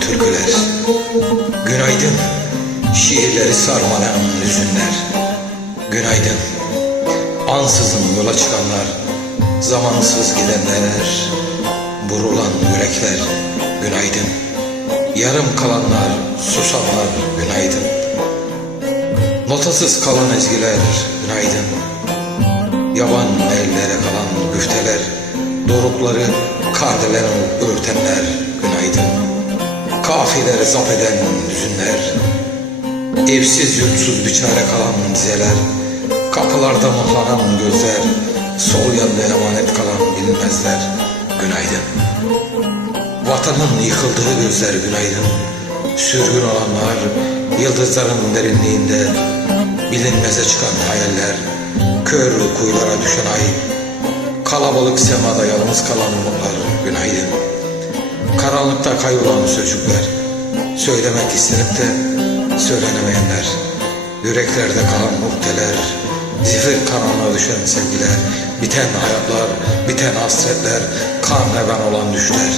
türküler. Günaydın. Şiirleri sarmalayan hüzünler. Günaydın. Ansızın yola çıkanlar Zamansız gidenler Burulan yürekler. Günaydın. Yarım kalanlar, susanlar günaydın. Notasız kalan ezgiler günaydın. Yaban ellere kalan güfteler Dorukları kardelen örtenler günaydın. Kafileri zap eden düzünler Evsiz yurtsuz biçare kalan dizeler Kapılarda mıhlanan gözler Sol yanda emanet kalan bilmezler Günaydın. Vatanın yıkıldığı gözler günaydın. Sürgün olanlar Yıldızların derinliğinde Bilinmeze çıkan hayaller Kör kuyulara düşen ay Kalabalık semada yalnız kalan umutlar günaydın. Karanlıkta kaybolan sözcükler Söylemek istenip de söylenemeyenler Yüreklerde kalan muhteler Zifir karanlığa düşen sevgiler Biten hayatlar, biten hasretler Kan revan olan düşler